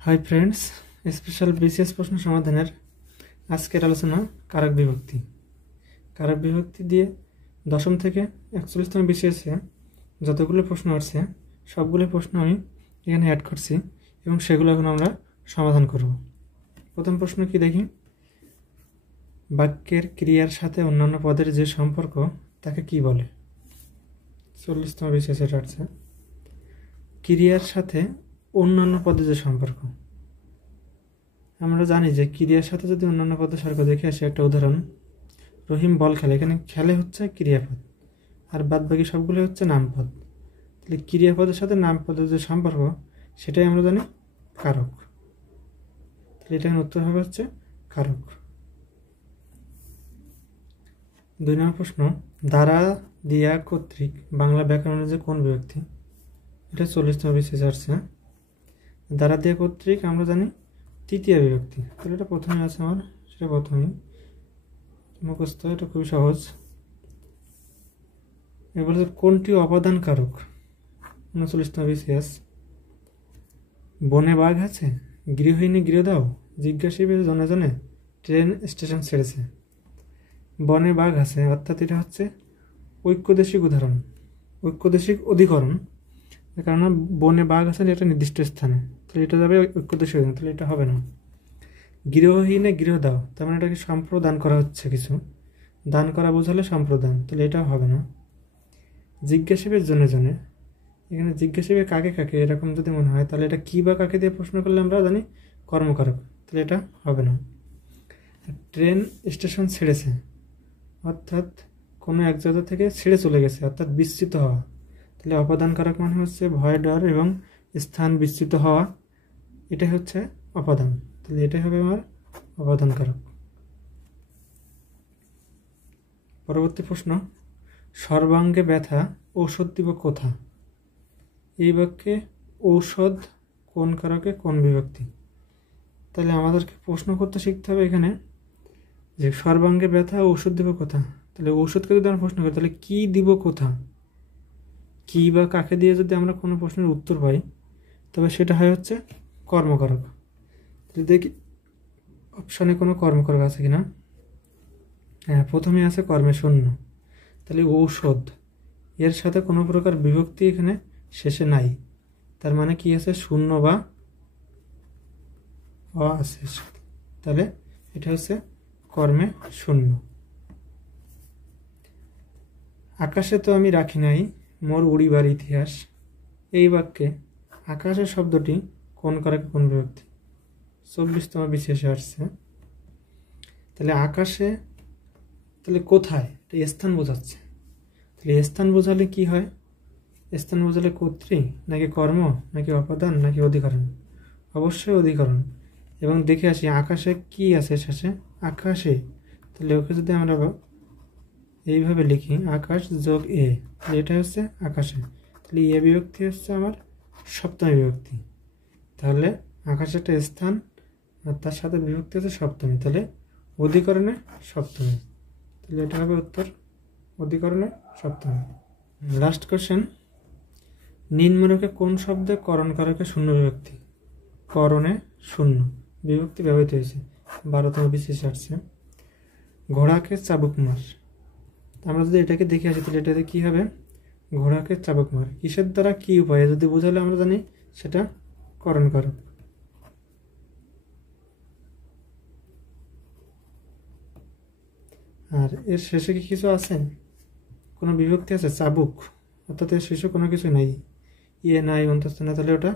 Hi friends, special বিশেষ প্রশ্ন সমাধানের আজকের আলোচনা কারক বিভক্তি। কারক বিভক্তি দিয়ে দশম থেকে 41তম বিশেষে যতগুলো প্রশ্ন আসছে সবগুলো প্রশ্ন আমি এখানে অ্যাড করছি এবং সেগুলো এখন আমরা সমাধান করব। প্রথম প্রশ্ন কি দেখি, বাক্যের ক্রিয়ার সাথে অন্যান্য পদের যে সম্পর্ক তাকে কি বলে? 40তম বিশেষে এটা আসছে ক্রিয়ার সাথে অন্যান্য পদের যে সম্পর্ক। আমরা জানি যে ক্রিয়ার সাথে যদি অন্যান্য পদের সম্পর্ক দেখে আসি, একটা উদাহরণ, রহিম বল খেলে, এখানে খেলে হচ্ছে ক্রিয়াপদ আর বাদ বাকি সবগুলো হচ্ছে নামপদ। তাহলে ক্রিয়াপদের সাথে নামপদের যে সম্পর্ক সেটাই আমরা জানি কারক। তাহলে এটা উত্তর হবে হচ্ছে কারক। 2 নম্বর প্রশ্ন, দ্বারা দিয়া কর্তৃক বাংলা ব্যাকরণের যে কোন বিভক্তি? এটা 40তম বিশেষে আসছে। দ্বারা দিয়া কর্তৃক আমরা জানি তৃতীয় বিভক্তি। তাহলে এটা প্রথমে আছে আমার, সেটা প্রথমেই মুখস্থ, এটা খুবই সহজ। এবার কোনটি অপাদান কারক? 39তম বিশেষ, বনে বাঘ আছে, গৃহিণী গৃহ দাও, জিজ্ঞাসিবে জনে জনে, ট্রেন স্টেশন ছেড়েছে। বনে বাঘ আছে অর্থাৎ এটা হচ্ছে ঐক্যদেশিক উদাহরণ, ঐক্যদেশিক অধিকরণ। কারণ বনে বাঘ আছে এটা নির্দিষ্ট স্থানে, তাহলে এটা যাবে ঐক্যদেশিক উদাহরণ, তাহলে এটা হবে না। গৃহহীনে গৃহ দাও, তার মানে এটাকে সম্প্রদান করা হচ্ছে, কিছু দান করা বোঝালে সম্প্রদান, তাহলে এটাও হবে না। জিজ্ঞাসিবে জনে জনে, এখানে জিজ্ঞাসিবে কাকে কাকে এরকম যদি মনে হয় তাহলে এটা কি বা কাকে দিয়ে প্রশ্ন করলে আমরা জানি কর্মকারক, তাহলে এটা হবে না। ট্রেন স্টেশন ছেড়েছে অর্থাৎ কোনো এক জায়গা থেকে ছেড়ে চলে গেছে অর্থাৎ বিস্তৃত হওয়া, তাহলে অপাদান কারক মানে হচ্ছে ভয় ডর এবং স্থান বিস্তৃত হওয়া, এটাই হচ্ছে অপাদান, তাহলে এটাই হবে আমার অপাদান কারক। পরবর্তী প্রশ্ন, সর্বাঙ্গে ব্যথা ঔষধ দিব কোথা? এই বাক্যে ঔষধ কোন কারকে কোন বিভক্তি? তাহলে আমাদেরকে প্রশ্ন করতে শিখতে হবে এখানে যে সর্বাঙ্গে ব্যথা ঔষধ দিব কোথা। তাহলে ঔষধকে যদি আমরা প্রশ্ন করি তাহলে কি দিব কোথা, কি বা কাকে দিয়ে যদি আমরা কোনো প্রশ্নের উত্তর পাই তবে সেটা হয় হচ্ছে কর্মকারক। তাহলে দেখি অপশানে কোনো কর্মকারক আছে কিনা। হ্যাঁ, প্রথমে আছে কর্মে শূন্য, তাহলে ঔষধ এর সাথে কোনো প্রকার বিভক্তি এখানে শেষে নাই, তার মানে কি আছে শূন্য বা অ আছে, তাহলে এটা হচ্ছে কর্মে শূন্য। আকাশে তো আমি রাখি নাই মোর উড়িবার ইতিহাস, এই বাক্যে আকাশের শব্দটি কোন কারকে কোন বিভক্তি? 40তম বিশেষে আসছে। তাহলে আকাশে, তাহলে কোথায়, এটা স্থান বোঝাচ্ছে, তাহলে স্থান বোঝালে কি হয়? স্থান বোঝালে কর্তৃ নাকি কর্ম নাকি অপাদান নাকি অধিকরণ? অবশ্যই অধিকরণ। এবং দেখে আসি আকাশে কি আছে শেষে, আকাশে, তাহলে ওকে যদি আমরা এইভাবে লিখি আকাশ যোগ এ, তাহলে এটা হচ্ছে আকাশে, তাহলে এ বিভক্তি হচ্ছে আমার সপ্তমী বিভক্তি। তাহলে আকাশে একটা স্থান আর তার সাথে বিভক্তি হচ্ছে সপ্তমী, তাহলে অধিকরণে সপ্তমী, তাহলে এটা হবে উত্তর অধিকরণে সপ্তমী। লাস্ট কোশ্চেন, নিম্নরূপে কোন শব্দে করণ কারকে শূন্য বিভক্তি? করণে শূন্য বিভক্তি ব্যবহৃত হয়েছে। 12তম বিশেষে আসছে ঘোড়াকে চাবুক মার। আমরা যদি এটাকে দেখে আসি তাহলে এটাতে কি হবে? ঘোড়াকে চাবুক মার, কিসের দ্বারা কি উপায়ে যদি বোঝালে আমরা জানি সেটা করণ কারক। আর এর শেষে কি কিছু আছে, কোনো বিভক্তি আছে? চাবুক, অর্থাৎ এর শেষে কোনো কিছু নাই, ইয়ে নাই অন্তস্থ না, তাহলে ওটা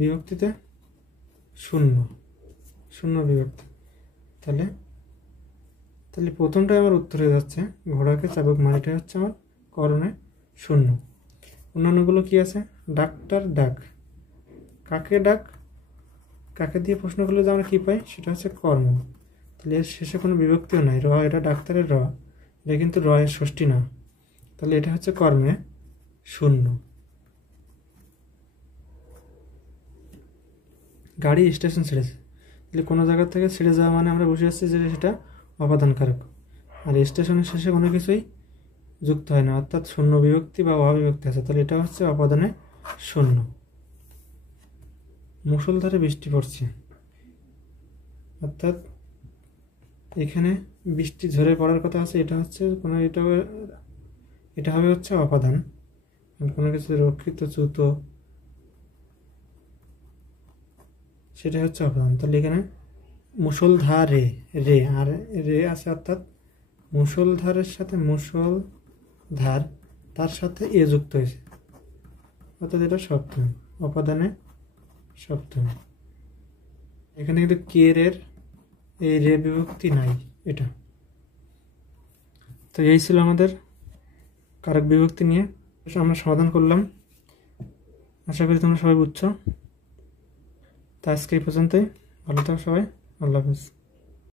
বিভক্তিতে শূন্য, শূন্য বিভক্তি। তাহলে তাহলে প্রথমটাই আমার উত্তর হয়ে যাচ্ছে ঘোড়াকে চাবুক মার, এটা হচ্ছে আমার করণে শূন্য। অন্যান্যগুলো কি আছে? ডাক্তার ডাক, কাকে ডাক, কাকে দিয়ে প্রশ্ন করলে যে আমরা কী পাই সেটা হচ্ছে কর্ম, তাহলে এর শেষে কোনো বিভক্তিও নাই, র, এটা ডাক্তারের র, এটা কিন্তু র এর ষষ্ঠী না, তাহলে এটা হচ্ছে কর্মে শূন্য। গাড়ি স্টেশন ছেড়েছে, তাহলে কোনো জায়গা থেকে ছেড়ে যাওয়া মানে আমরা বুঝে যাচ্ছি যে সেটা অপাদান কারক, আর স্টেশনের শেষে কোনো কিছুই যুক্ত হয় না অর্থাৎ শূন্য বিভক্তি বা অবিভক্তি আছে, তাহলে এটা হচ্ছে অপাদানে শূন্য। মুষলধারে বৃষ্টি পড়ছে, অর্থাৎ এখানে বৃষ্টি ঝরে পড়ার কথা আছে। এটা হচ্ছে কোনো এটা হবে হচ্ছে অপাদান, কোনো কিছু রক্ষিত চ্যুত সেটা হচ্ছে অপাদান। তাহলে এখানে মুষলধারে রে আর রে আছে, অর্থাৎ মুষলধারের সাথে মুষলধার তার সাথে এ যুক্ত হয়েছে, অর্থাৎ এটা সপ্তমী, অপাদানে সপ্তমী। এখানে কিন্তু কের এই রে বিভক্তি নাই এটা। তো এই ছিল আমাদের কারক বিভক্তি নিয়ে আমরা সমাধান করলাম। আশা করি তোমরা সবাই বুঝছো। তো আজকে এই পর্যন্তই। ভালো থাকো সবাই। আল্লাহ হাফেজ।